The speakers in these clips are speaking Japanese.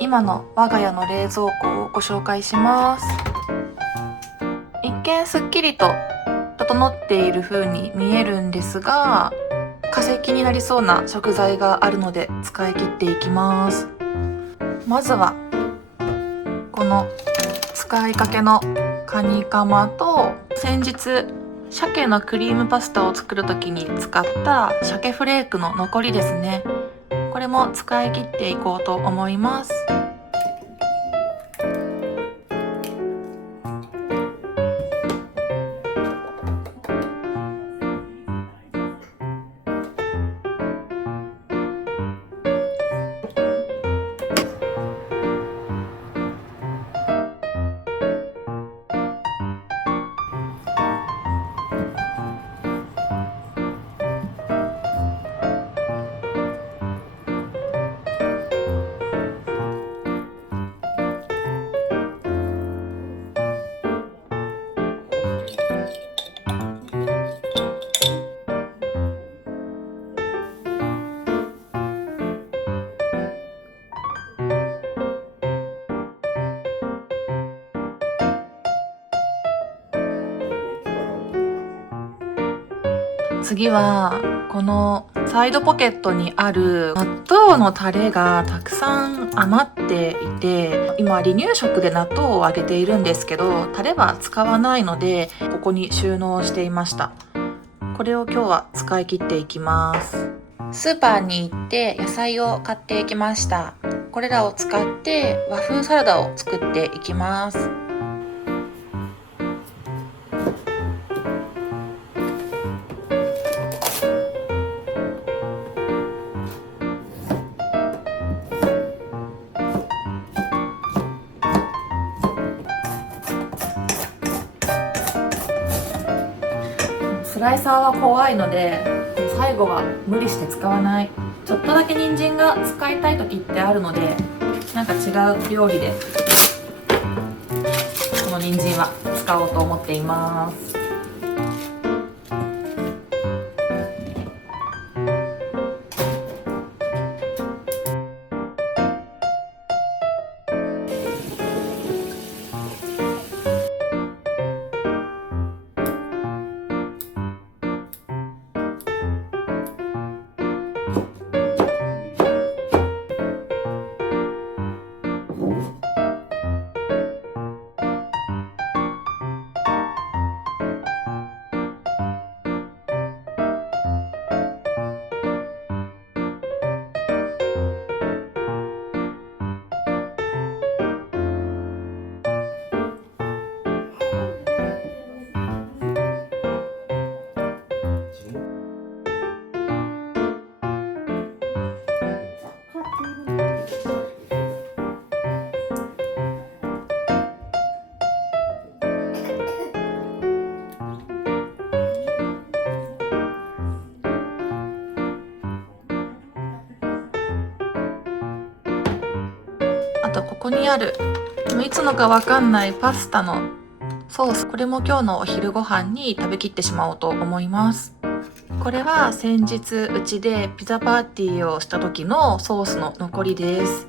今の我が家の冷蔵庫をご紹介します。一見すっきりと整っている風に見えるんですが、化石になりそうな食材があるので使い切っていきます。まずはこの使いかけのカニカマと、先日鮭のクリームパスタを作る時に使った鮭フレークの残りですね。これも使い切っていこうと思います。次はこのサイドポケットにある納豆のタレがたくさん余っていて、今離乳食で納豆をあげているんですけど、タレは使わないのでここに収納していました。これを今日は使い切っていきます。スーパーに行って野菜を買っていきました。これらを使って和風サラダを作っていきます。スライサーは怖いので最後は無理して使わない。ちょっとだけ人参が使いたい時ってあるので、なんか違う料理でこの人参は使おうと思っています。あとここにあるいつのかわかんないパスタのソース、これも今日のお昼ご飯に食べきってしまおうと思います。これは先日うちでピザパーティーをした時のソースの残りです。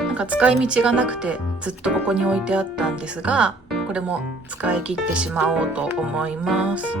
なんか使い道がなくてずっとここに置いてあったんですが、これも使い切ってしまおうと思います。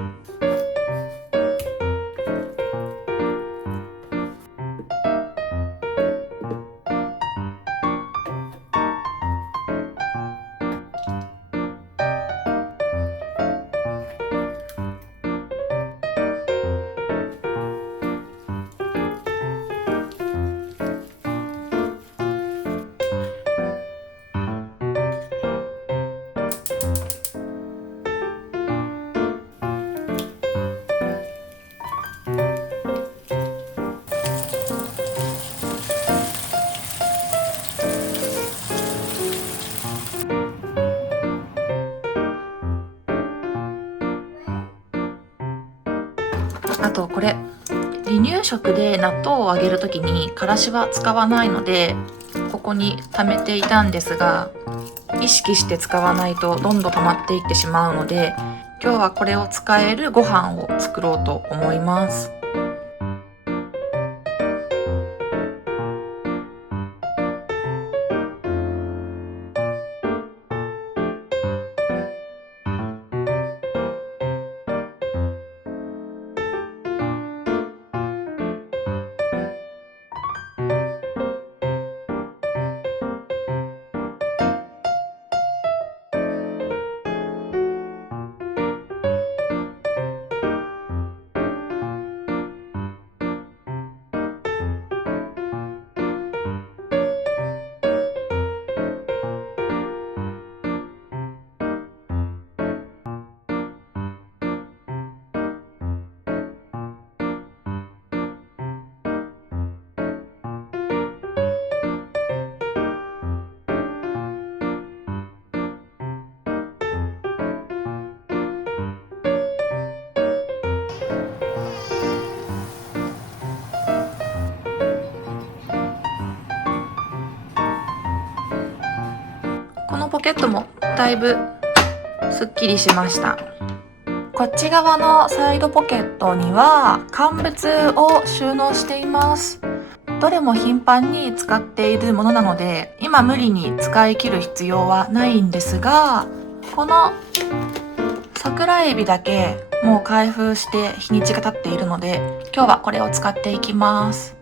あとこれ、離乳食で納豆をあげるときにからしは使わないので、ここに溜めていたんですが、意識して使わないとどんどん溜まっていってしまうので、今日はこれを使えるご飯を作ろうと思います。このポケットもだいぶすっきりしました。こっち側のサイドポケットには乾物を収納しています。どれも頻繁に使っているものなので、今無理に使い切る必要はないんですが、この桜エビだけもう開封して日にちが経っているので、今日はこれを使っていきます。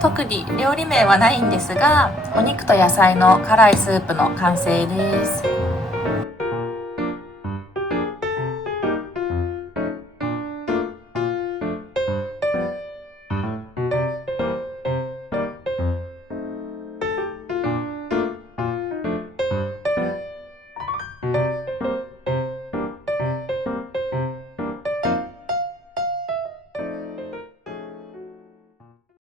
特に料理名はないんですが、お肉と野菜の辛いスープの完成です。